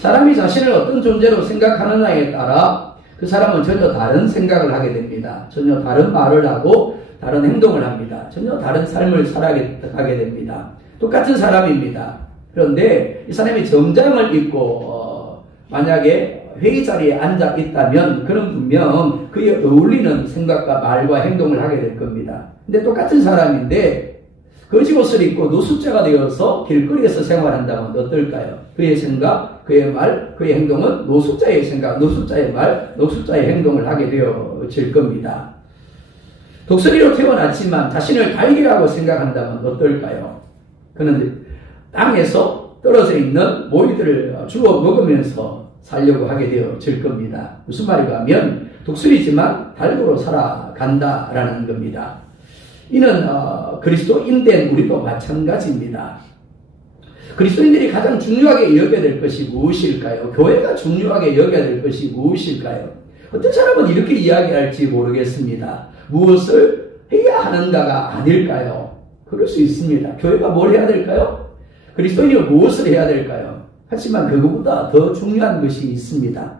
사람이 자신을 어떤 존재로 생각하느냐에 따라 그 사람은 전혀 다른 생각을 하게 됩니다. 전혀 다른 말을 하고 다른 행동을 합니다. 전혀 다른 삶을 살아가게 됩니다. 똑같은 사람입니다. 그런데 이 사람이 정장을 입고 만약에 회의 자리에 앉아 있다면 그는 분명 그에 어울리는 생각과 말과 행동을 하게 될 겁니다. 근데 똑같은 사람인데 거지 옷을 입고 노숙자가 되어서 길거리에서 생활한다면 어떨까요? 그의 생각, 그의 말, 그의 행동은 노숙자의 생각, 노숙자의 말, 노숙자의 행동을 하게 되어질 겁니다. 독수리로 태어났지만 자신을 달기라고 생각한다면 어떨까요? 그는 땅에서 떨어져 있는 모이들을 주워 먹으면서 살려고 하게 되어질 겁니다. 무슨 말인가 하면 독수리지만 달고로 살아간다라는 겁니다. 이는 그리스도인된 우리도 마찬가지입니다. 그리스도인들이 가장 중요하게 여겨야 될 것이 무엇일까요? 교회가 중요하게 여겨야 될 것이 무엇일까요? 어떤 사람은 이렇게 이야기할지 모르겠습니다. 무엇을 해야 하는가가 아닐까요? 그럴 수 있습니다. 교회가 뭘 해야 될까요? 그리스도인이 무엇을 해야 될까요? 하지만 그것보다 더 중요한 것이 있습니다.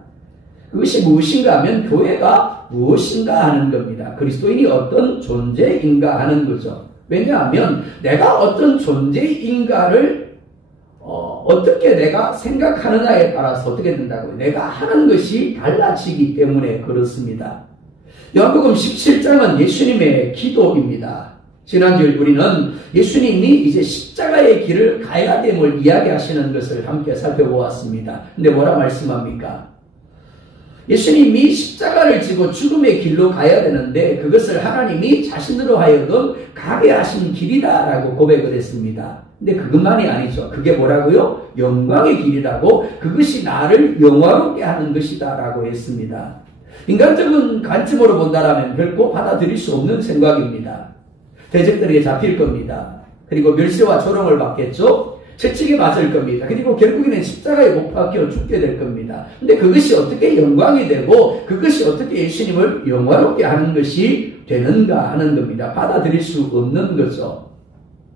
그것이 무엇인가 하면 교회가 무엇인가 하는 겁니다. 그리스도인이 어떤 존재인가 하는 거죠. 왜냐하면 내가 어떤 존재인가를 어떻게 내가 생각하느냐에 따라서 어떻게 된다고요? 내가 하는 것이 달라지기 때문에 그렇습니다. 요한복음 17장은 예수님의 기도입니다. 지난주에 우리는 예수님이 이제 십자가의 길을 가야 됨을 이야기하시는 것을 함께 살펴보았습니다. 근데 뭐라 말씀합니까? 예수님이 십자가를 지고 죽음의 길로 가야 되는데 그것을 하나님이 자신으로 하여금 가게 하신 길이다라고 고백을 했습니다. 근데 그것만이 아니죠. 그게 뭐라고요? 영광의 길이라고, 그것이 나를 영화롭게 하는 것이다라고 했습니다. 인간적인 관점으로 본다라면 결코 받아들일 수 없는 생각입니다. 대적들에게 잡힐 겁니다. 그리고 멸시와 조롱을 받겠죠. 채찍에 맞을 겁니다. 그리고 결국에는 십자가에 못 박혀 죽게 될 겁니다. 근데 그것이 어떻게 영광이 되고 그것이 어떻게 예수님을 영화롭게 하는 것이 되는가 하는 겁니다. 받아들일 수 없는 거죠.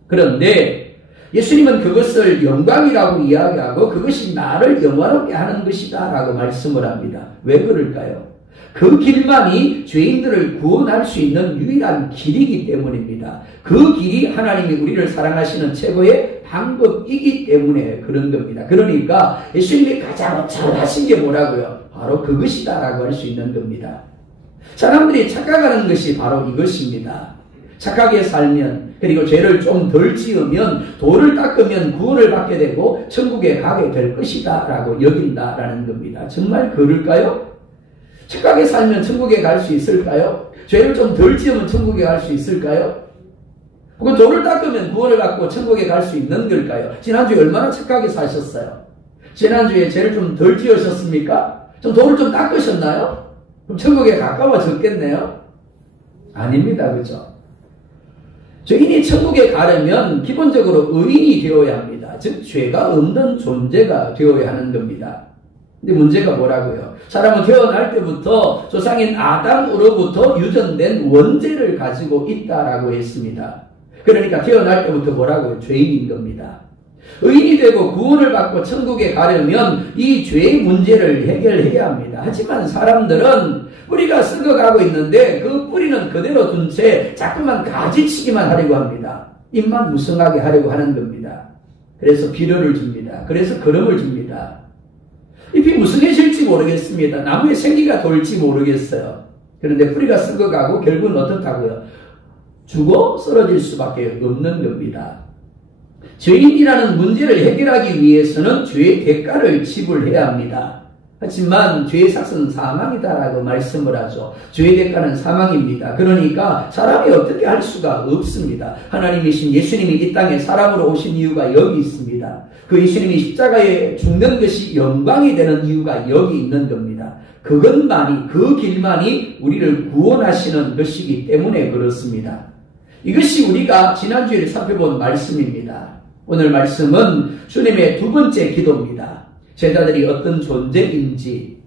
그런데 예수님은 그것을 영광이라고 이야기하고 그것이 나를 영화롭게 하는 것이다 라고 말씀을 합니다. 왜 그럴까요? 그 길만이 죄인들을 구원할 수 있는 유일한 길이기 때문입니다. 그 길이 하나님이 우리를 사랑하시는 최고의 방법이기 때문에 그런 겁니다. 그러니까 예수님이 가장 잘하신 게 뭐라고요? 바로 그것이다 라고 할 수 있는 겁니다. 사람들이 착각하는 것이 바로 이것입니다. 착하게 살면, 그리고 죄를 좀 덜 지으면, 돌을 닦으면 구원을 받게 되고 천국에 가게 될 것이다 라고 여긴다라는 겁니다. 정말 그럴까요? 착하게 살면 천국에 갈 수 있을까요? 죄를 좀 덜 지으면 천국에 갈 수 있을까요? 혹은 돌을 닦으면 구원을 받고 천국에 갈 수 있는 걸까요? 지난주에 얼마나 착하게 사셨어요? 지난주에 죄를 좀 덜 지으셨습니까? 좀 돌을 좀 닦으셨나요? 그럼 천국에 가까워졌겠네요? 아닙니다. 그렇죠? 죄인이 천국에 가려면 기본적으로 의인이 되어야 합니다. 즉 죄가 없는 존재가 되어야 하는 겁니다. 근데 문제가 뭐라고요? 사람은 태어날 때부터 조상인 아담으로부터 유전된 원죄를 가지고 있다라고 했습니다. 그러니까 태어날 때부터 뭐라고요? 죄인인 겁니다. 의인이 되고 구원을 받고 천국에 가려면 이 죄의 문제를 해결해야 합니다. 하지만 사람들은 뿌리가 썩어가고 있는데 그 뿌리는 그대로 둔 채 자꾸만 가지치기만 하려고 합니다. 입만 무성하게 하려고 하는 겁니다. 그래서 비료를 줍니다. 그래서 거름을 줍니다. 잎이 무성해질지 모르겠습니다. 나무에 생기가 돌지 모르겠어요. 그런데 뿌리가 썩어가고 결국은 어떻다고요? 죽어 쓰러질 수밖에 없는 겁니다. 죄인이라는 문제를 해결하기 위해서는 죄의 대가를 지불해야 합니다. 하지만 죄의 삭은 사망이다라고 말씀을 하죠. 죄의 대가는 사망입니다. 그러니까 사람이 어떻게 할 수가 없습니다. 하나님이신 예수님이 이 땅에 사람으로 오신 이유가 여기 있습니다. 그 예수님이 십자가에 죽는 것이 영광이 되는 이유가 여기 있는 겁니다. 그것만이, 그 길만이 우리를 구원하시는 것이기 때문에 그렇습니다. 이것이 우리가 지난주에 살펴본 말씀입니다. 오늘 말씀은 주님의 두 번째 기도입니다. 제자들이 어떤 존재인지,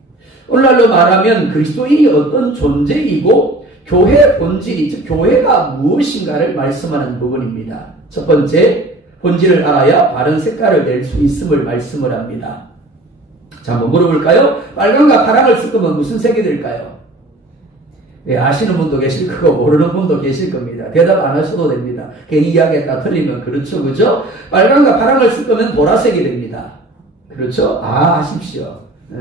오늘날로 말하면 그리스도인이 어떤 존재이고 교회 본질이, 즉 교회가 무엇인가를 말씀하는 부분입니다. 첫 번째, 본질을 알아야 바른 색깔을 낼 수 있음을 말씀을 합니다. 자, 한번 물어볼까요? 빨강과 파랑을 섞으면 무슨 색이 될까요? 예, 아시는 분도 계실 거고 모르는 분도 계실 겁니다. 대답 안 하셔도 됩니다. 그 이야기가 틀리면 그렇죠, 그죠? 빨강과 파랑을 섞으면 보라색이 됩니다. 그렇죠? 아십시오. 예.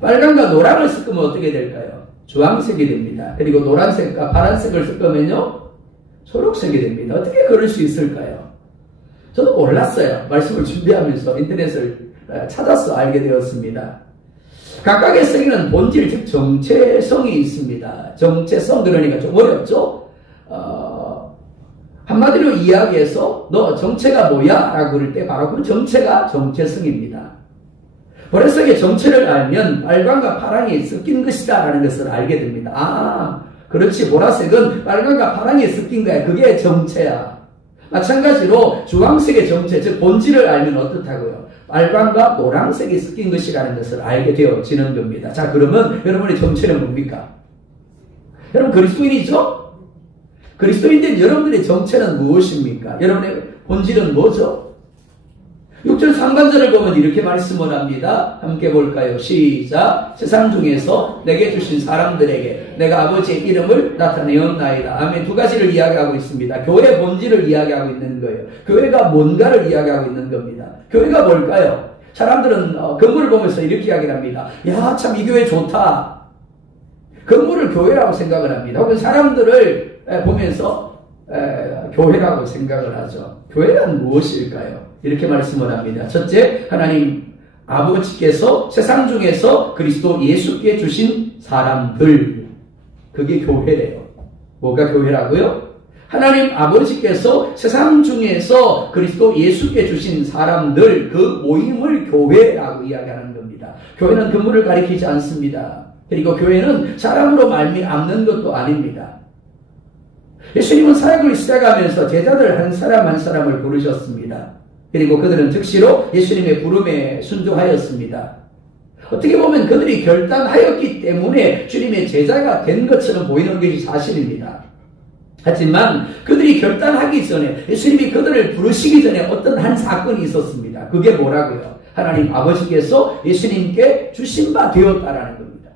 빨강과 노랑을 섞으면 어떻게 될까요? 주황색이 됩니다. 그리고 노란색과 파란색을 섞으면요, 초록색이 됩니다. 어떻게 그럴 수 있을까요? 저도 몰랐어요. 말씀을 준비하면서 인터넷을 찾아서 알게 되었습니다. 각각의 성에는 본질, 즉 정체성이 있습니다. 정체성, 그러니까 좀 어렵죠? 한마디로 이야기해서 너 정체가 뭐야? 라고 그럴 때 바로 그 정체가 정체성입니다. 보라색의 정체를 알면 빨강과 파랑이 섞인 것이다 라는 것을 알게 됩니다. 아, 그렇지. 보라색은 빨강과 파랑이 섞인 거야. 그게 정체야. 마찬가지로 주황색의 정체, 즉 본질을 알면 어떻다고요? 빨강과 노란색이 섞인 것이라는 것을 알게 되어지는 겁니다. 자, 그러면 여러분의 정체는 뭡니까? 여러분 그리스도인이죠? 그리스도인된 여러분들의 정체는 무엇입니까? 여러분의 본질은 뭐죠? 6절 상반절을 보면 이렇게 말씀을 합니다. 함께 볼까요? 시작. 세상 중에서 내게 주신 사람들에게 내가 아버지의 이름을 나타내었나이다. 아멘. 두 가지를 이야기하고 있습니다. 교회 본질을 이야기하고 있는 거예요. 교회가 뭔가를 이야기하고 있는 겁니다. 교회가 뭘까요? 사람들은 건물을 보면서 이렇게 이야기를 합니다. 야, 참 이 교회 좋다. 건물을 교회라고 생각을 합니다. 혹은 사람들을 보면서 교회라고 생각을 하죠. 교회란 무엇일까요? 이렇게 말씀을 합니다. 첫째, 하나님 아버지께서 세상 중에서 그리스도 예수께 주신 사람들, 그게 교회래요. 뭐가 교회라고요? 하나님 아버지께서 세상 중에서 그리스도 예수께 주신 사람들, 그 모임을 교회라고 이야기하는 겁니다. 교회는 건물을 가리키지 않습니다. 그리고 교회는 사람으로 말미암는 것도 아닙니다. 예수님은 사역을 시작하면서 제자들 한 사람 한 사람을 부르셨습니다. 그리고 그들은 즉시로 예수님의 부름에 순종하였습니다. 어떻게 보면 그들이 결단하였기 때문에 주님의 제자가 된 것처럼 보이는 것이 사실입니다. 하지만 그들이 결단하기 전에, 예수님이 그들을 부르시기 전에 어떤 한 사건이 있었습니다. 그게 뭐라고요? 하나님 아버지께서 예수님께 주신 바 되었다라는 겁니다.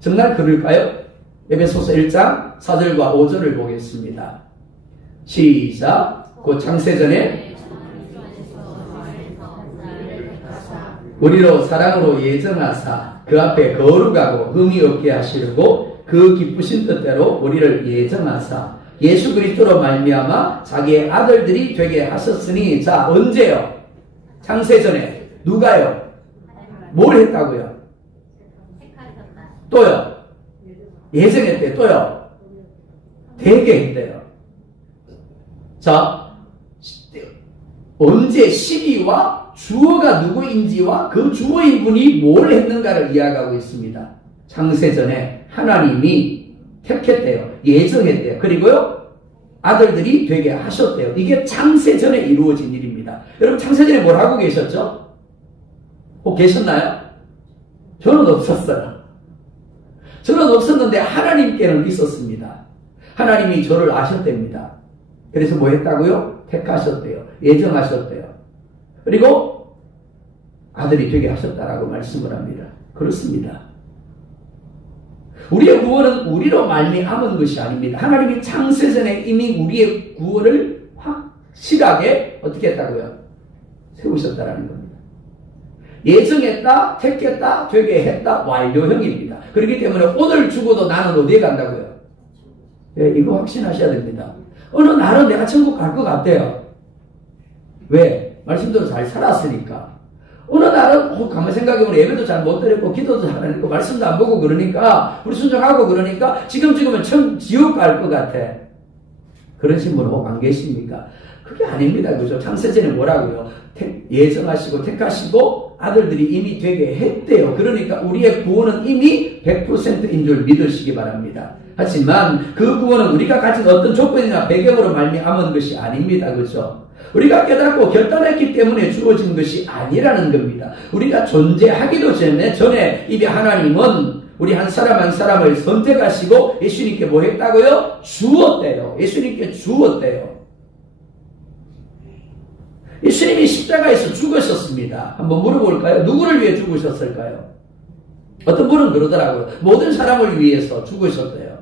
정말 그럴까요? 에베소서 1장 4절과 5절을 보겠습니다. 시작. 곧 창세전에 우리로 사랑으로 예정하사 그 앞에 거룩하고 흠이 없게 하시려고 그 기쁘신 뜻대로 우리를 예정하사 예수 그리스도로 말미암아 자기의 아들들이 되게 하셨으니. 자, 언제요? 창세전에. 누가요? 뭘 했다고요? 또요? 예정했대요. 또요? 되게 했대요. 자, 언제, 시기와 주어가 누구인지와 그 주어인 분이 뭘 했는가를 이야기하고 있습니다. 창세전에 하나님이 택했대요. 예정했대요. 그리고요, 아들들이 되게 하셨대요. 이게 창세전에 이루어진 일입니다. 여러분, 창세전에 뭘 하고 계셨죠? 혹 계셨나요? 저는 없었어요. 저는 없었는데 하나님께는 있었습니다. 하나님이 저를 아셨답니다. 그래서 뭐 했다고요? 택하셨대요. 예정하셨대요. 그리고 아들이 되게 하셨다라고 말씀을 합니다. 그렇습니다. 우리의 구원은 우리로 말미암은 것이 아닙니다. 하나님이 창세전에 이미 우리의 구원을 확실하게 어떻게 했다고요? 세우셨다라는 겁니다. 예정했다, 택했다, 되게 했다, 완료형입니다. 그렇기 때문에 오늘 죽어도 나는 어디에 간다고요? 네, 이거 확신하셔야 됩니다. 어느 날은 내가 천국 갈 것 같아요. 왜? 말씀대로 잘 살았으니까. 어느 날은 가만 생각해보면 예배도 잘 못 드렸고 기도도 잘 안 했고 말씀도 안 보고 그러니까 우리 순종하고 그러니까 지금 죽으면 지옥 갈 것 같아. 그러신 분 혹 안 계십니까? 그게 아닙니다. 그죠? 창세전에 뭐라고요? 예정하시고 택하시고 아들들이 이미 되게 했대요. 그러니까 우리의 구원은 이미 100%인 줄 믿으시기 바랍니다. 하지만 그 구원은 우리가 가진 어떤 조건이나 배경으로 말미암은 것이 아닙니다. 그렇죠? 우리가 깨닫고 결단했기 때문에 주어진 것이 아니라는 겁니다. 우리가 존재하기도 전에 이미 하나님은 우리 한 사람 한 사람을 선택하시고 예수님께 뭐 했다고요? 주었대요. 예수님께 주었대요. 예수님이 십자가에서 죽으셨습니다. 한번 물어볼까요? 누구를 위해 죽으셨을까요? 어떤 분은 그러더라고요. 모든 사람을 위해서 죽으셨대요.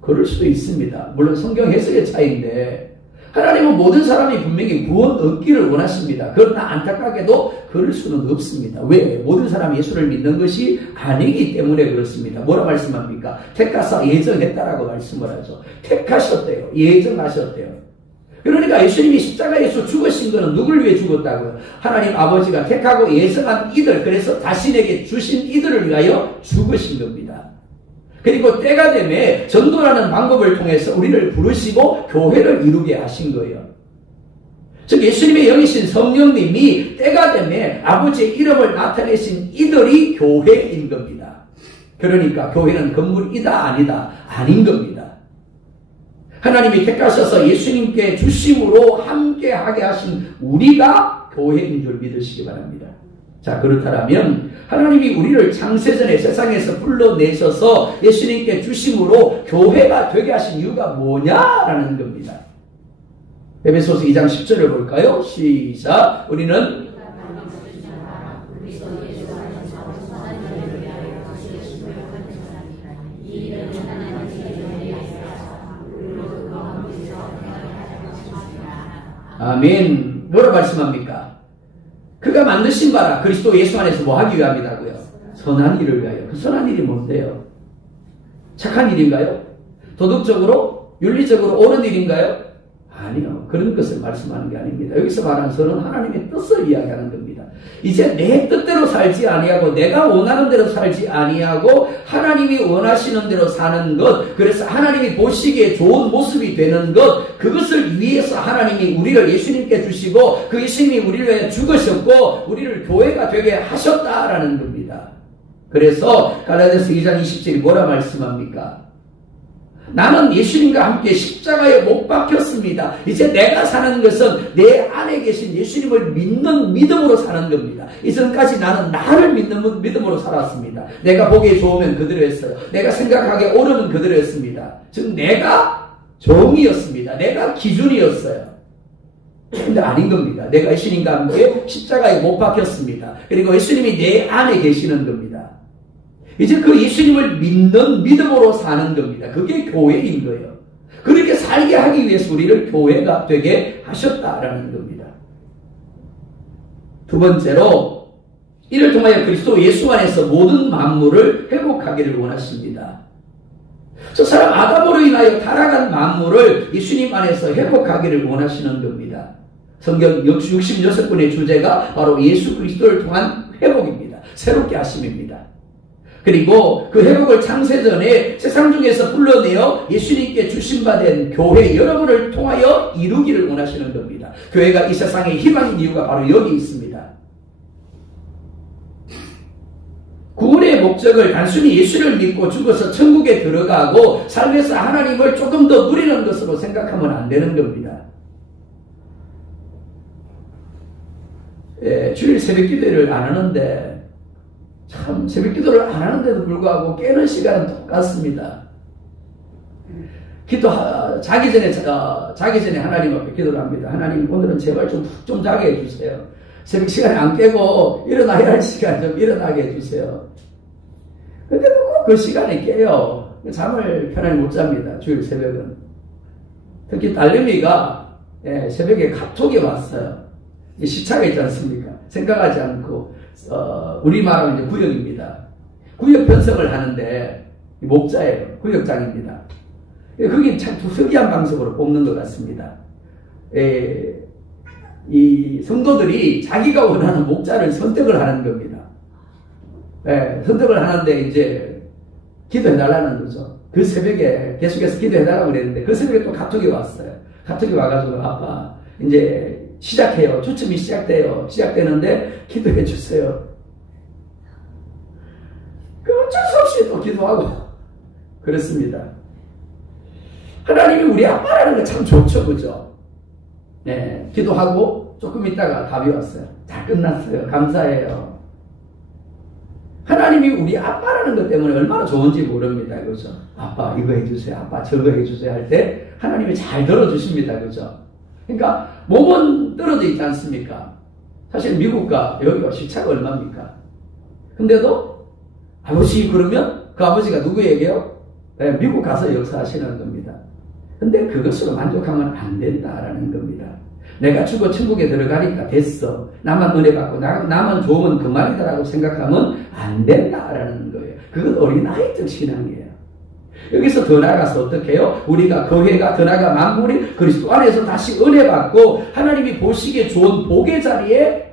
그럴 수도 있습니다. 물론 성경 해석의 차이인데 하나님은 모든 사람이 분명히 구원 얻기를 원하십니다. 그러나 안타깝게도 그럴 수는 없습니다. 왜? 모든 사람이 예수를 믿는 것이 아니기 때문에 그렇습니다. 뭐라 말씀합니까? 택하사 예정했다라고 말씀을 하죠. 택하셨대요. 예정하셨대요. 그러니까 예수님이 십자가에서 죽으신 것은 누굴 위해 죽었다고요? 하나님 아버지가 택하고 예정한 이들, 그래서 자신에게 주신 이들을 위하여 죽으신 겁니다. 그리고 때가 되매 전도라는 방법을 통해서 우리를 부르시고 교회를 이루게 하신 거예요. 즉 예수님의 영이신 성령님이 때가 되매 아버지의 이름을 나타내신 이들이 교회인 겁니다. 그러니까 교회는 건물이다 아니다 아닌 겁니다. 하나님이 택하셔서 예수님께 주심으로 함께하게 하신 우리가 교회인 줄 믿으시기 바랍니다. 자, 그렇다면 하나님이 우리를 창세전에 세상에서 불러내셔서 예수님께 주심으로 교회가 되게 하신 이유가 뭐냐라는 겁니다. 에베소서 2장 10절을 볼까요? 시작. 우리는 아멘. 뭐라 말씀합니까? 그가 만드신 바라 그리스도 예수 안에서 뭐 하기 위함이라고요? 선한 일을 위하여. 그 선한 일이 뭔데요? 착한 일인가요? 도덕적으로? 윤리적으로 옳은 일인가요? 아니요. 그런 것을 말씀하는 게 아닙니다. 여기서 말하는 선은 하나님의 뜻을 이야기하는 겁니다. 이제 내 뜻대로 살지 아니하고 내가 원하는 대로 살지 아니하고 하나님이 원하시는 대로 사는 것, 그래서 하나님이 보시기에 좋은 모습이 되는 것, 그것을 위해서 하나님이 우리를 예수님께 주시고 그 예수님이 우리를 위해 죽으셨고 우리를 교회가 되게 하셨다라는 겁니다. 그래서 갈라디아서 2장 20절이 뭐라 말씀합니까? 나는 예수님과 함께 십자가에 못 박혔습니다. 이제 내가 사는 것은 내 안에 계신 예수님을 믿는 믿음으로 사는 겁니다. 이전까지 나는 나를 믿는 믿음으로 살았습니다. 내가 보기에 좋으면 그대로 했어요. 내가 생각하기에 옳으면 그대로 했습니다. 즉 내가 정의였습니다. 내가 기준이었어요. 근데 아닌 겁니다. 내가 예수님과 함께 십자가에 못 박혔습니다. 그리고 예수님이 내 안에 계시는 겁니다. 이제 그 예수님을 믿는 믿음으로 사는 겁니다. 그게 교회인 거예요. 그렇게 살게 하기 위해서 우리를 교회가 되게 하셨다라는 겁니다. 두 번째로 이를 통하여 그리스도 예수 안에서 모든 만물을 회복하기를 원하십니다. 저 사람 아담으로 인하여 타락한 만물을 예수님 안에서 회복하기를 원하시는 겁니다. 성경 66권의 주제가 바로 예수 그리스도를 통한 회복입니다. 새롭게 하심입니다. 그리고 그 회복을 창세전에 세상 중에서 불러내어 예수님께 주신 바 된 교회 여러분을 통하여 이루기를 원하시는 겁니다. 교회가 이 세상의 희망인 이유가 바로 여기 있습니다. 구원의 목적을 단순히 예수를 믿고 죽어서 천국에 들어가고 삶에서 하나님을 조금 더 누리는 것으로 생각하면 안 되는 겁니다. 주일 새벽 기도를 안 하는데 참 새벽 기도를 안 하는데도 불구하고 깨는 시간은 똑같습니다. 자기 전에 하나님 앞에 기도를 합니다. 하나님 오늘은 제발 좀 자게 해주세요. 새벽 시간에 안 깨고 일어나야 할 시간 좀 일어나게 해주세요. 근데 꼭 그 시간에 깨요. 잠을 편안히 못 잡니다. 주일 새벽은. 특히 딸내미가 새벽에 카톡이 왔어요. 시차가 있지 않습니까? 생각하지 않고 우리말로 이제 구역입니다. 구역 편성을 하는데 목자예요. 구역장입니다. 그게 참 특이한 방식으로 뽑는 것 같습니다. 이 성도들이 자기가 원하는 목자를 선택을 하는 겁니다. 선택을 하는데 이제 기도해달라는 거죠. 그 새벽에 계속해서 기도해달라고 그랬는데 그 새벽에 또 카톡이 왔어요. 카톡이 와가지고 아빠 이제 시작해요. 주춤이 시작돼요. 시작되는데 기도해 주세요. 그 어쩔 수 없이 또 기도하고 그렇습니다. 하나님이 우리 아빠라는 거 참 좋죠. 그죠? 네, 기도하고 조금 있다가 답이 왔어요. 다 끝났어요. 감사해요. 하나님이 우리 아빠라는 것 때문에 얼마나 좋은지 모릅니다. 그죠? 아빠 이거 해주세요. 아빠 저거 해주세요 할 때 하나님이 잘 들어주십니다. 그죠? 그러니까 몸은 떨어져 있지 않습니까? 사실 미국과 여기가 시차가 얼마입니까? 근데도 아버지 그러면 그 아버지가 누구에게요? 네, 미국 가서 역사하시는 겁니다. 근데 그것으로 만족하면 안 된다라는 겁니다. 내가 죽어 천국에 들어가니까 됐어. 나만 은혜 받고 나만 좋으면 그만이다라고 생각하면 안 된다라는 거예요. 그건 어린아이적 신앙이에요. 여기서 더 나아가서 어떻게 해요? 우리가 교회가 더 나아가 만물이 그리스도 안에서 다시 은혜 받고 하나님이 보시기에 좋은 복의 자리에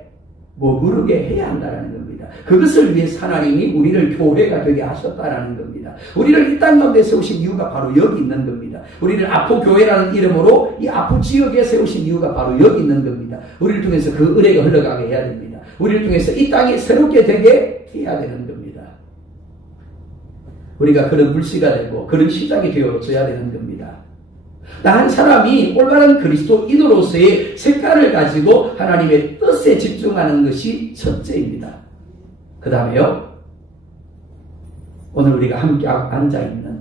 머무르게 해야 한다는 겁니다. 그것을 위해서 하나님이 우리를 교회가 되게 하셨다는 겁니다. 우리를 이 땅 가운데 세우신 이유가 바로 여기 있는 겁니다. 우리를 아포교회라는 이름으로 이 아포 지역에 세우신 이유가 바로 여기 있는 겁니다. 우리를 통해서 그 은혜가 흘러가게 해야 됩니다. 우리를 통해서 이 땅이 새롭게 되게 해야 되는 겁니다. 우리가 그런 불씨가 되고 그런 시작이 되어줘야 되는 겁니다. 한 사람이 올바른 그리스도인으로서의 색깔을 가지고 하나님의 뜻에 집중하는 것이 첫째입니다. 그 다음에요, 오늘 우리가 함께 앉아있는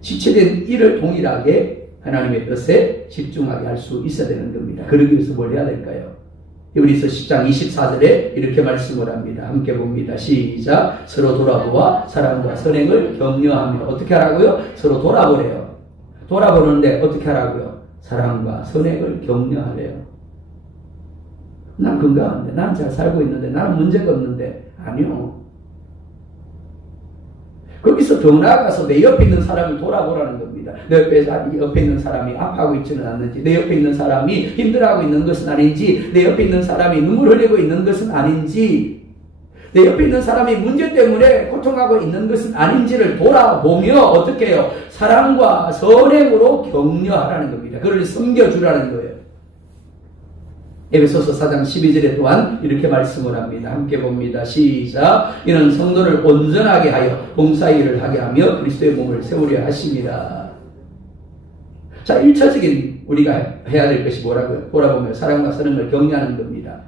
지체된 일을 동일하게 하나님의 뜻에 집중하게 할 수 있어야 되는 겁니다. 그러기 위해서 뭘 해야 될까요? 히브리서 10장 24절에 이렇게 말씀을 합니다. 함께 봅니다. 시작. 서로 돌아보아 사랑과 선행을 격려하며 어떻게 하라고요? 서로 돌아보래요. 돌아보는데 어떻게 하라고요? 사랑과 선행을 격려하래요. 난 건강한데, 난 잘 살고 있는데, 나는 문제가 없는데. 아니요. 거기서 더 나아가서 내 옆에 있는 사람을 돌아보라는 겁니다. 내 옆에 있는 사람이 아파하고 있지는 않는지, 내 옆에 있는 사람이 힘들어하고 있는 것은 아닌지, 내 옆에 있는 사람이 눈물 흘리고 있는 것은 아닌지, 내 옆에 있는 사람이 문제 때문에 고통하고 있는 것은 아닌지를 돌아보며 어떻게 해요? 사랑과 선행으로 격려하라는 겁니다. 그를 섬겨주라는 거예요. 에베소서 4장 12절에 또한 이렇게 말씀을 합니다. 함께 봅니다. 시작. 이는 성도를 온전하게 하여 봉사일을 하게 하며 그리스도의 몸을 세우려 하십니다. 자, 1차적인 우리가 해야 될 것이 뭐라고요? 돌아보며 사랑과 선행을 격려하는 겁니다.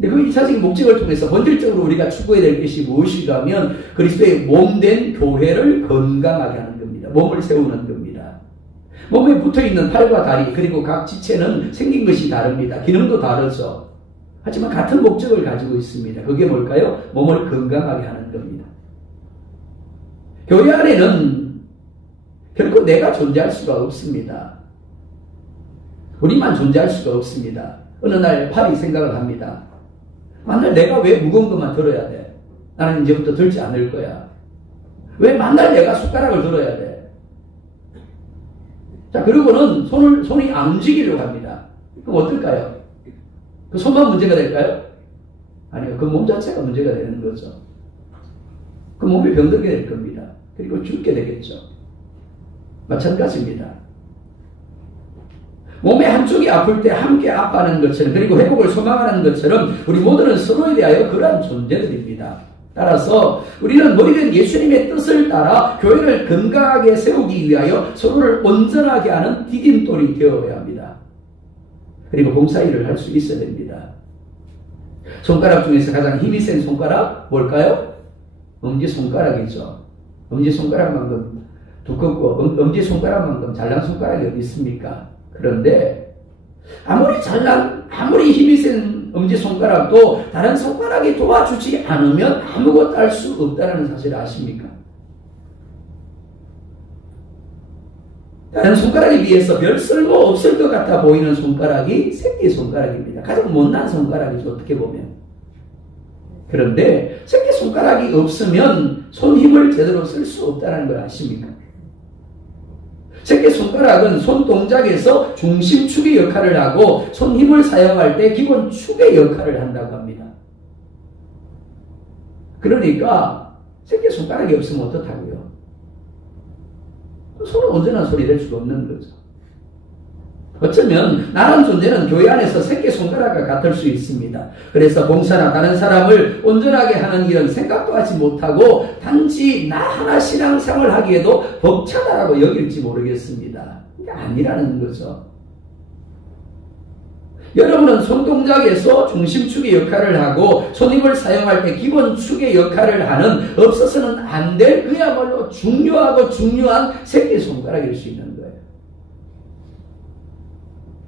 근데 그 2차적인 목적을 통해서 본질적으로 우리가 추구해야 될 것이 무엇인가 하면 그리스도의 몸된 교회를 건강하게 하는 겁니다. 몸을 세우는 겁니다. 몸에 붙어있는 팔과 다리 그리고 각 지체는 생긴 것이 다릅니다. 기능도 다르죠. 하지만 같은 목적을 가지고 있습니다. 그게 뭘까요? 몸을 건강하게 하는 겁니다. 교회 안에는 결코 내가 존재할 수가 없습니다. 우리만 존재할 수가 없습니다. 어느 날 팔이 생각을 합니다. 만날 내가 왜 무거운 것만 들어야 돼? 나는 이제부터 들지 않을 거야. 왜 만날 내가 숟가락을 들어야 돼? 자, 그리고는 손이 안 움직이려고 합니다. 그럼 어떨까요? 그 손만 문제가 될까요? 아니요. 그 몸 자체가 문제가 되는 거죠. 그 몸이 병들게 될 겁니다. 그리고 죽게 되겠죠. 마찬가지입니다. 몸의 한쪽이 아플 때 함께 아파하는 것처럼 그리고 회복을 소망하는 것처럼 우리 모두는 서로에 대하여 그러한 존재들입니다. 따라서 우리는 너희는 예수님의 뜻을 따라 교회를 건강하게 세우기 위하여 서로를 온전하게 하는 디딤돌이 되어야 합니다. 그리고 봉사일을 할 수 있어야 됩니다. 손가락 중에서 가장 힘이 센 손가락 뭘까요? 엄지손가락이죠. 엄지손가락만큼 두껍고 엄지손가락만큼 잘난 손가락이 어디 있습니까? 그런데 아무리 힘이 센 엄지손가락도 다른 손가락이 도와주지 않으면 아무것도 할 수 없다는 사실을 아십니까? 다른 손가락에 비해서 별 쓸모 없을 것 같아 보이는 손가락이 새끼손가락입니다. 가장 못난 손가락이죠, 어떻게 보면. 그런데 새끼손가락이 없으면 손 힘을 제대로 쓸 수 없다는 걸 아십니까? 새끼손가락은 손 동작에서 중심축의 역할을 하고 손 힘을 사용할 때 기본 축의 역할을 한다고 합니다. 그러니까 새끼손가락이 없으면 어떻다고요? 손은 언제나 손이 될 수가 없는 거죠. 어쩌면 나란 존재는 교회 안에서 새끼손가락과 같을 수 있습니다. 그래서 봉사나 다른 사람을 온전하게 하는 일은 생각도 하지 못하고 단지 나 하나 신앙생활을 하기에도 벅차다라고 여길지 모르겠습니다. 이게 아니라는 거죠. 여러분은 손동작에서 중심축의 역할을 하고 손힘을 사용할 때 기본 축의 역할을 하는 없어서는 안 될 그야말로 중요하고 중요한 새끼손가락일 수 있는 거예요.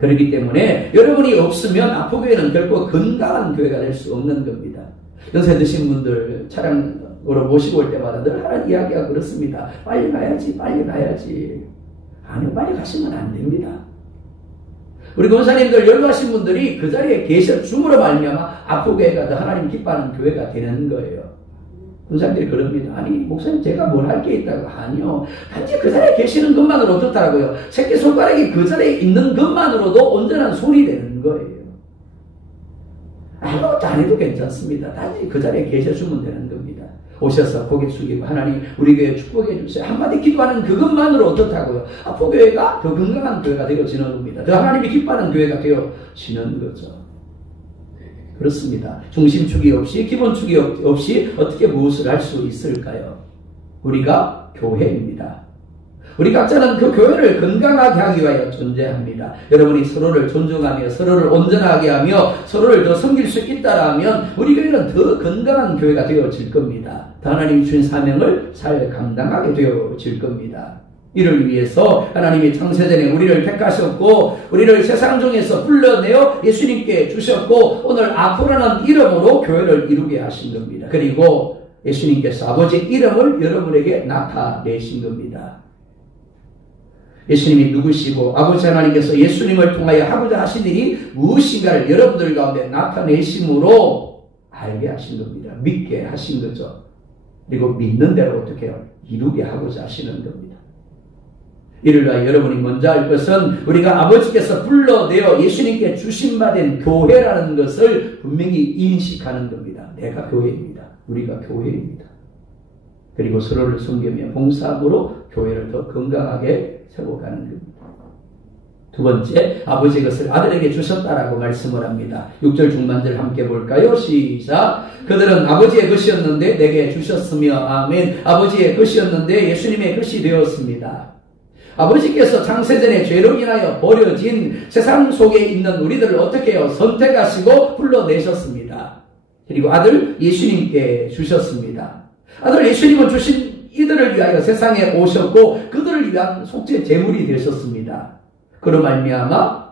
그렇기 때문에 여러분이 없으면 아포교회는 결코 건강한 교회가 될 수 없는 겁니다. 연세 드신 분들 차량으로 모시고 올 때마다 늘 하는 이야기가 그렇습니다. 빨리 가야지, 빨리 가야지. 아니요, 빨리 가시면 안 됩니다. 우리 권사님들 연로하신 분들이 그 자리에 계셔 줌으로 말미암아 아포교회가 더 하나님 기뻐하는 교회가 되는 거예요. 권사님들이 그럽니다. 아니 목사님 제가 뭘 할 게 있다고. 아니요, 단지 그 자리에 계시는 것만으로 어떻다고요. 새끼손가락이 그 자리에 있는 것만으로도 온전한 손이 되는 거예요. 아무것도 안 해도 괜찮습니다. 단지 그 자리에 계셔주면 되는 겁니다. 오셔서 고개 숙이고 하나님 우리 교회 축복해 주세요. 한마디 기도하는 그것만으로 어떻다고요. 아포교회가 더 건강한 교회가 되어지는 겁니다. 더 하나님이 기뻐하는 교회가 되어지는 거죠. 그렇습니다. 중심축이 없이 기본축이 없이 어떻게 무엇을 할 수 있을까요? 우리가 교회입니다. 우리 각자는 그 교회를 건강하게 하기 위하여 존재합니다. 여러분이 서로를 존중하며 서로를 온전하게 하며 서로를 더 섬길 수 있다라면 우리 교회는 더 건강한 교회가 되어질 겁니다. 더 하나님이 주신 사명을 잘 감당하게 되어질 겁니다. 이를 위해서 하나님이 창세전에 우리를 택하셨고 우리를 세상 중에서 불러내어 예수님께 주셨고 오늘 아포라는 이름으로 교회를 이루게 하신 겁니다. 그리고 예수님께서 아버지의 이름을 여러분에게 나타내신 겁니다. 예수님이 누구시고 아버지 하나님께서 예수님을 통하여 하고자 하신 일이 무엇인가를 여러분들 가운데 나타내심으로 알게 하신 겁니다. 믿게 하신 거죠. 그리고 믿는 대로 어떻게 해요? 이루게 하고자 하시는 겁니다. 이를 위하여 여러분이 먼저 할 것은 우리가 아버지께서 불러내어 예수님께 주신받은 교회라는 것을 분명히 인식하는 겁니다. 내가 교회입니다. 우리가 교회입니다. 그리고 서로를 섬기며 봉사함으로 교회를 더 건강하게 세워가는 겁니다. 두 번째, 아버지의 것을 아들에게 주셨다라고 말씀을 합니다. 6절 중반절 함께 볼까요? 시작. 그들은 아버지의 것이었는데 내게 주셨으며 아멘. 아버지의 것이었는데 예수님의 것이 되었습니다. 아버지께서 창세전에 죄로 인하여 버려진 세상 속에 있는 우리들을 어떻게 해요? 선택하시고 불러내셨습니다. 그리고 아들 예수님께 주셨습니다. 아들 예수님은 주신 이들을 위하여 세상에 오셨고 그들을 위한 속죄 제물이 되셨습니다. 그로 말미암아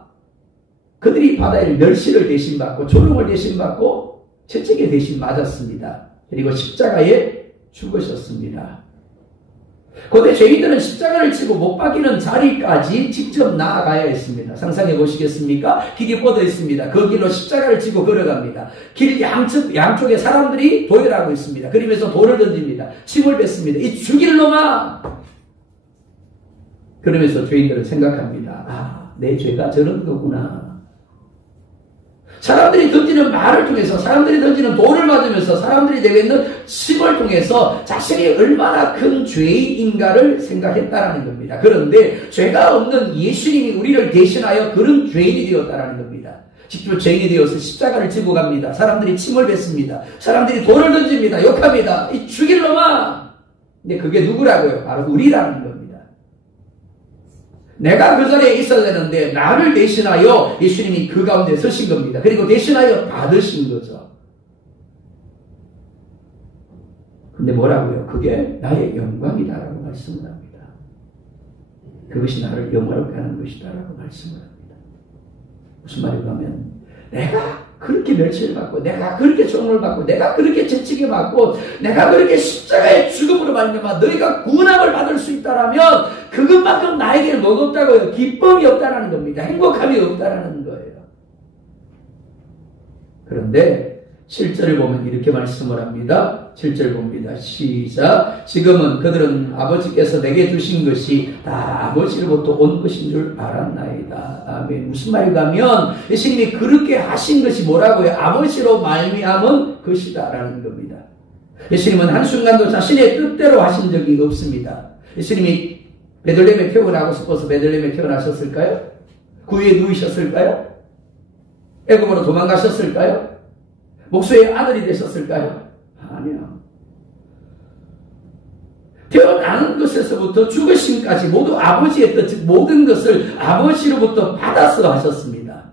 그들이 바다에 멸시를 대신받고 조롱을 대신받고 채찍에 대신 맞았습니다. 그리고 십자가에 죽으셨습니다. 그때 죄인들은 십자가를 치고 못 박이는 자리까지 직접 나아가야 했습니다. 상상해 보시겠습니까? 길이 뻗어 있습니다. 그 길로 십자가를 치고 걸어갑니다. 길 양쪽에 사람들이 도열하고 있습니다. 그러면서 돌을 던집니다. 침을 뱉습니다. 이 죽일 놈아! 그러면서 죄인들은 생각합니다. 아, 내 죄가 저런 거구나. 사람들이 던지는 말을 통해서 사람들이 던지는 돌을 맞으면서 사람들이 내뱉는 침을 통해서 자신이 얼마나 큰 죄인인가를 생각했다라는 겁니다. 그런데 죄가 없는 예수님이 우리를 대신하여 그런 죄인이 되었다라는 겁니다. 직접 죄인이 되어서 십자가를 지고 갑니다. 사람들이 침을 뱉습니다. 사람들이 돌을 던집니다. 욕합니다. 이 죽일 놈아! 근데 그게 누구라고요? 바로 우리라는 겁니다. 내가 그 자리에 있어야 되는데 나를 대신하여 예수님이 그 가운데 서신 겁니다. 그리고 대신하여 받으신 거죠. 근데 뭐라고요? 그게 나의 영광이다라고 말씀을 합니다. 그것이 나를 영광을 하는 것이다라고 말씀을 합니다. 무슨 말인가 하면 내가 그렇게 멸치를 받고 내가 그렇게 종을 받고 내가 그렇게 채찍을 받고 내가 그렇게 십자가의 죽음으로 말미암아 너희가 구원함을 받을 수 있다라면 그것만큼 나에게는 뭐가 없다고요? 기쁨이 없다라는 겁니다. 행복함이 없다라는 거예요. 그런데 7절을 보면 이렇게 말씀을 합니다. 7절 봅니다. 시작. 지금은 그들은 아버지께서 내게 주신 것이 다 아버지로부터 온 것인 줄 알았나이다. 아멘. 무슨 말인가 하면 예수님이 그렇게 하신 것이 뭐라고요? 아버지로 말미암은 것이다라는 겁니다. 예수님은 한순간도 자신의 뜻대로 하신 적이 없습니다. 예수님이 베들레헴에 태어나고 싶어서 베들레헴에 태어나셨을까요? 그 위에 누우셨을까요? 애굽으로 도망가셨을까요? 목수의 아들이 되셨을까요? 아니요. 태어나는 것에서부터 죽으심까지 모두 아버지의 뜻, 즉 모든 것을 아버지로부터 받아서 하셨습니다.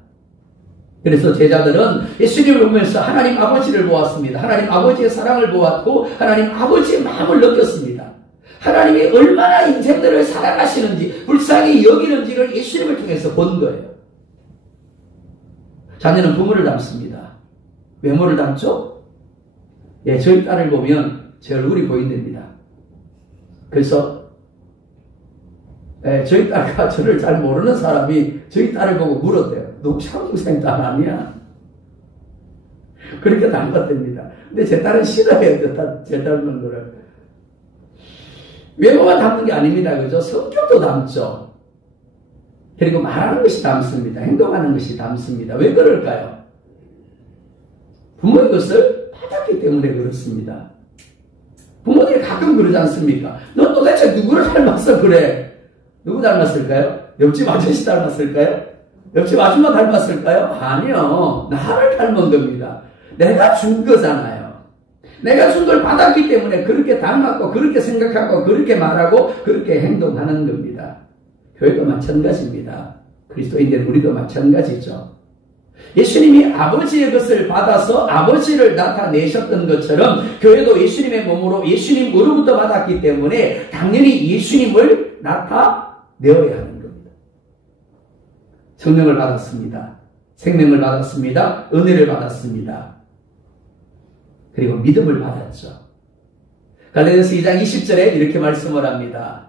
그래서 제자들은 예수님을 보면서 하나님 아버지를 보았습니다. 하나님 아버지의 사랑을 보았고 하나님 아버지의 마음을 느꼈습니다. 하나님이 얼마나 인생들을 사랑하시는지 불쌍히 여기는지를 예수님을 통해서 본 거예요. 자녀는 부모를 닮습니다. 외모를 닮죠? 예, 저희 딸을 보면 제 얼굴이 보인답니다. 그래서 저희 딸과 저를 잘 모르는 사람이 저희 딸을 보고 물었대요. 너 샤무생 딸 아니야? 그렇게 닮았답니다. 근데 제 딸은 싫어해요. 제 닮은 거를. 외모만 닮는 게 아닙니다. 그죠? 성격도 닮죠. 그리고 말하는 것이 닮습니다. 행동하는 것이 닮습니다. 왜 그럴까요? 부모의 것을 받았기 때문에 그렇습니다. 부모들이 가끔 그러지 않습니까? 너 도대체 누구를 닮았어 그래? 누구 닮았을까요? 옆집 아저씨 닮았을까요? 옆집 아줌마 닮았을까요? 아니요. 나를 닮은 겁니다. 내가 준 거잖아요. 내가 준 걸 받았기 때문에 그렇게 닮았고 그렇게 생각하고 그렇게 말하고 그렇게 행동하는 겁니다. 교회도 마찬가지입니다. 그리스도인들 우리도 마찬가지죠. 예수님이 아버지의 것을 받아서 아버지를 나타내셨던 것처럼 교회도 예수님의 몸으로 예수님으로부터 받았기 때문에 당연히 예수님을 나타내어야 하는 겁니다. 성령을 받았습니다. 생명을 받았습니다. 은혜를 받았습니다. 그리고 믿음을 받았죠. 갈라디아서 2장 20절에 이렇게 말씀을 합니다.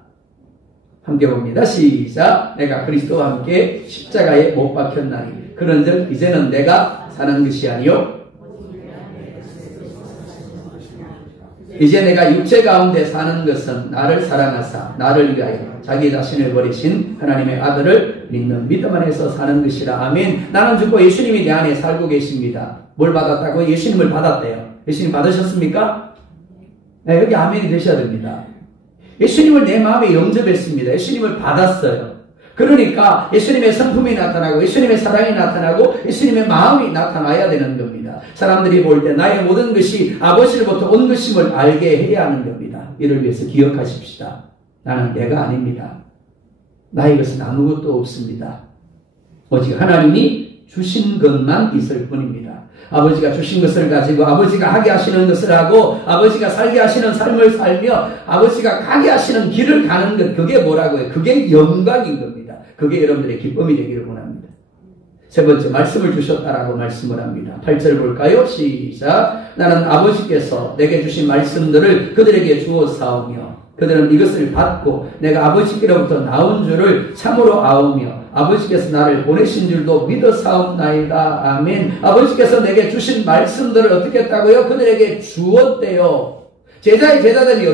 함께 봅니다. 시작. 내가 그리스도와 함께 십자가에 못 박혔나니 그런즉 이제는 내가 사는 것이 아니요 이제 내가 육체 가운데 사는 것은 나를 사랑하사 나를 위하여 자기 자신을 버리신 하나님의 아들을 믿는 믿음 안에서 사는 것이라. 아멘. 나는 죽고 예수님이 내 안에 살고 계십니다. 뭘 받았다고? 예수님을 받았대요. 예수님 받으셨습니까? 네, 여기 아멘이 되셔야 됩니다. 예수님을 내 마음에 영접했습니다. 예수님을 받았어요. 그러니까 예수님의 성품이 나타나고 예수님의 사랑이 나타나고 예수님의 마음이 나타나야 되는 겁니다. 사람들이 볼 때 나의 모든 것이 아버지로부터 온 것임을 알게 해야 하는 겁니다. 이를 위해서 기억하십시다. 나는 내가 아닙니다. 나의 것은 아무것도 없습니다. 오직 하나님이 주신 것만 있을 뿐입니다. 아버지가 주신 것을 가지고 아버지가 하게 하시는 것을 하고 아버지가 살게 하시는 삶을 살며 아버지가 가게 하시는 길을 가는 것, 그게 뭐라고요? 그게 영광인 겁니다. 그게 여러분들의 기쁨이 되기를 원합니다. 세 번째, 말씀을 주셨다라고 말씀을 합니다. 8절 볼까요? 시작. 나는 아버지께서 내게 주신 말씀들을 그들에게 주었사오며 그들은 이것을 받고 내가 아버지께로부터 나온 줄을 참으로 아오며 아버지께서 나를 보내신 줄도 믿어사옵나이다. 아멘. 아버지께서 내게 주신 말씀들을 어떻게 했다고요? 그들에게 주었대요. 제자의 제자들이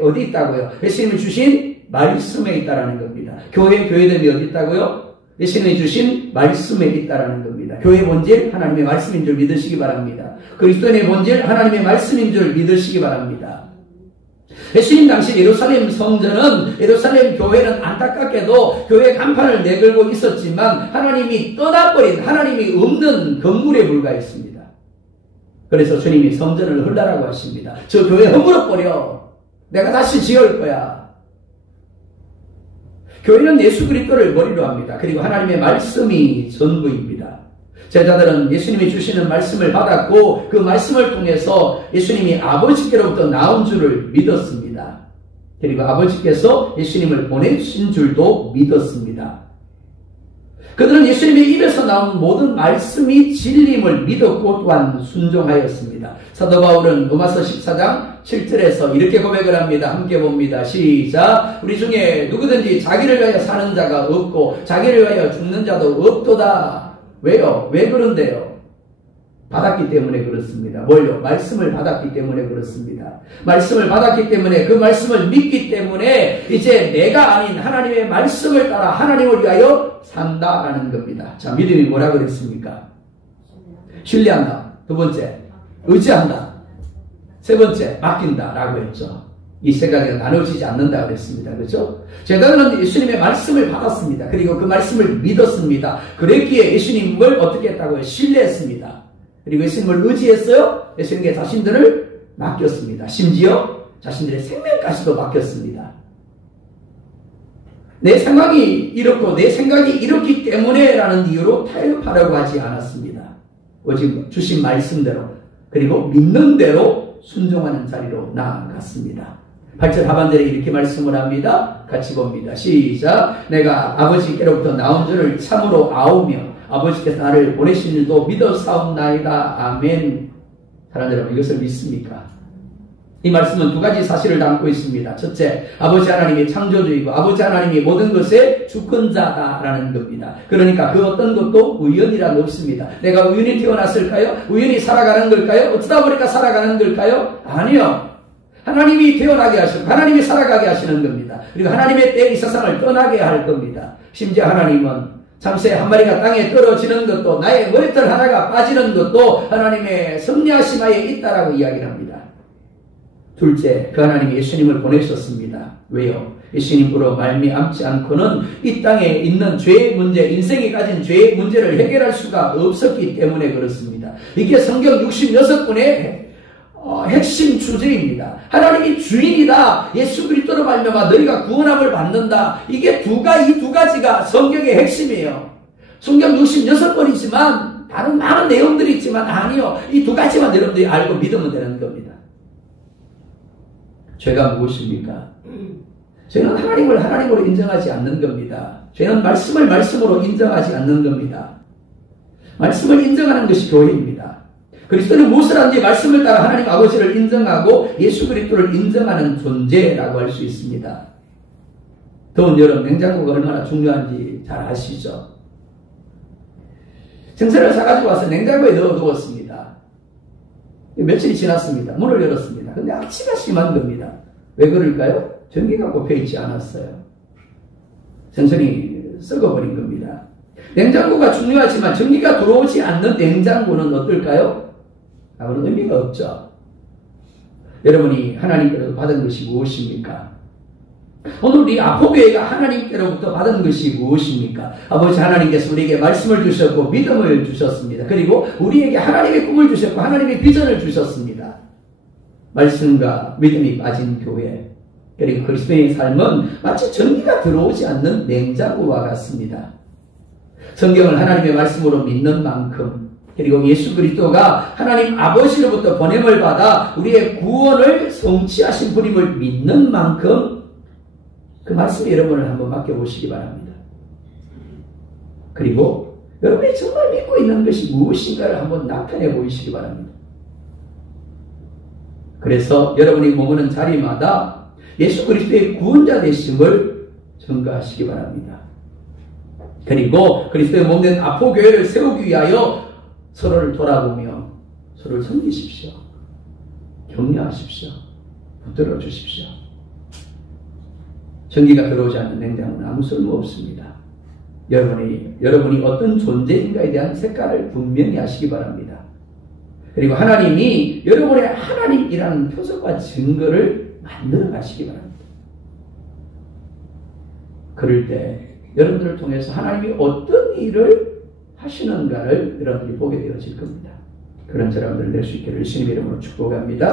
어디 있다고요? 예수님이 주신 말씀에 있다라는 겁니다. 교회됨이 어디 있다고요? 예수님이 주신 말씀에 있다라는 겁니다. 교회의 본질 하나님의 말씀인 줄 믿으시기 바랍니다. 그리스도인의 본질 하나님의 말씀인 줄 믿으시기 바랍니다. 예수님 당시 예루살렘 성전은, 예루살렘 교회는 안타깝게도 교회 간판을 내걸고 있었지만 하나님이 떠나버린, 하나님이 없는 건물에 불과했습니다. 그래서 주님이 성전을 헐라라고 하십니다. 저 교회 허물어버려. 내가 다시 지을 거야. 교회는 예수 그리스도를 머리로 합니다. 그리고 하나님의 말씀이 전부입니다. 제자들은 예수님이 주시는 말씀을 받았고 그 말씀을 통해서 예수님이 아버지께로부터 나온 줄을 믿었습니다. 그리고 아버지께서 예수님을 보내신 줄도 믿었습니다. 그들은 예수님의 입에서 나온 모든 말씀이 진리임을 믿었고 또한 순종하였습니다. 사도 바울은 로마서 14장 7절에서 이렇게 고백을 합니다. 함께 봅니다. 시작. 우리 중에 누구든지 자기를 위하여 사는 자가 없고 자기를 위하여 죽는 자도 없도다. 왜요? 왜 그런데요? 받았기 때문에 그렇습니다. 뭘요? 말씀을 받았기 때문에 그렇습니다. 말씀을 받았기 때문에 그 말씀을 믿기 때문에 이제 내가 아닌 하나님의 말씀을 따라 하나님을 위하여 산다라는 겁니다. 자, 믿음이 뭐라 그랬습니까? 신뢰한다. 두 번째, 의지한다. 세 번째, 맡긴다라고 했죠. 이 세 가지가 나눠지지 않는다 그랬습니다. 그렇죠? 제자들은 예수님의 말씀을 받았습니다. 그리고 그 말씀을 믿었습니다. 그랬기에 예수님을 어떻게 했다고요? 신뢰했습니다. 그리고 예수님을 의지했어요. 예수님께 자신들을 맡겼습니다. 심지어 자신들의 생명까지도 맡겼습니다. 내 상황이 이렇고 내 생각이 이렇기 때문에 라는 이유로 타협하려고 하지 않았습니다. 오직 주신 말씀대로 그리고 믿는 대로 순종하는 자리로 나아갔습니다. 8절 하반절에 이렇게 말씀을 합니다. 같이 봅니다. 시작. 내가 아버지께로부터 나온 줄을 참으로 아오며 아버지께서 나를 보내신 일도 믿어사옵나이다. 아멘. 사랑하는 여러분, 이것을 믿습니까? 이 말씀은 두 가지 사실을 담고 있습니다. 첫째, 아버지 하나님이 창조주이고 아버지 하나님이 모든 것의 주권자다라는 겁니다. 그러니까 그 어떤 것도 우연이란 없습니다. 내가 우연히 태어났을까요? 우연히 살아가는 걸까요? 어쩌다 보니까 살아가는 걸까요? 아니요. 하나님이 태어나게 하시고 하나님이 살아가게 하시는 겁니다. 그리고 하나님의 때에 이 세상을 떠나게 할 겁니다. 심지어 하나님은 참새 한 마리가 땅에 떨어지는 것도 나의 머리털 하나가 빠지는 것도 하나님의 섭리하심하에 있다라고 이야기를 합니다. 둘째, 그 하나님이 예수님을 보내셨습니다. 왜요? 예수님으로 말미암지 않고는 이 땅에 있는 죄의 문제, 인생이 가진 죄의 문제를 해결할 수가 없었기 때문에 그렇습니다. 이게 성경 66권의 핵심 주제입니다. 하나님이 주인이다. 예수 그리스도로 말미암아 너희가 구원함을 받는다. 이게 이 두 가지가 성경의 핵심이에요. 성경 66권이지만 다른 많은 내용들이 있지만 아니요. 이 두 가지만 여러분들이 알고 믿으면 되는 겁니다. 죄가 무엇입니까? 죄는 하나님을 하나님으로 인정하지 않는 겁니다. 죄는 말씀을 말씀으로 인정하지 않는 겁니다. 말씀을 인정하는 것이 교회입니다. 그리스도는 무엇을 하는지 말씀을 따라 하나님 아버지를 인정하고 예수 그리스도를 인정하는 존재라고 할 수 있습니다. 더운 여름 냉장고가 얼마나 중요한지 잘 아시죠? 생선을 사가지고 와서 냉장고에 넣어두었습니다. 며칠이 지났습니다. 문을 열었습니다. 근데 악취가 심한 겁니다. 왜 그럴까요? 전기가 꼽혀있지 않았어요. 생선이 썩어버린 겁니다. 냉장고가 중요하지만 전기가 들어오지 않는 냉장고는 어떨까요? 아무런 의미가 없죠. 여러분이 하나님께로부터 받은 것이 무엇입니까? 오늘 우리 아포교회가 하나님께로부터 받은 것이 무엇입니까? 아버지 하나님께서 우리에게 말씀을 주셨고 믿음을 주셨습니다. 그리고 우리에게 하나님의 꿈을 주셨고 하나님의 비전을 주셨습니다. 말씀과 믿음이 빠진 교회, 그리고 그리스도의 삶은 마치 전기가 들어오지 않는 냉장고와 같습니다. 성경을 하나님의 말씀으로 믿는 만큼, 그리고 예수 그리스도가 하나님 아버지로부터 보냄을 받아 우리의 구원을 성취하신 분임을 믿는 만큼 그 말씀에 여러분을 한번 맡겨보시기 바랍니다. 그리고 여러분이 정말 믿고 있는 것이 무엇인가를 한번 나타내 보이시기 바랍니다. 그래서 여러분이 머무는 자리마다 예수 그리스도의 구원자 되심을 증거하시기 바랍니다. 그리고 그리스도의 몸된 아포교회를 세우기 위하여 서로를 돌아보며 서로를 섬기십시오. 격려하십시오. 붙들어 주십시오. 전기가 들어오지 않는 냉장고는 아무 쓸모 없습니다. 여러분이 어떤 존재인가에 대한 색깔을 분명히 하시기 바랍니다. 그리고 하나님이 여러분의 하나님이라는 표적과 증거를 만들어 가시기 바랍니다. 그럴 때 여러분들을 통해서 하나님이 어떤 일을 하시는가를 여러분들이 보게 되어질 겁니다. 그런 여러분들 될 수 있기를 주님의 이름으로 축복합니다.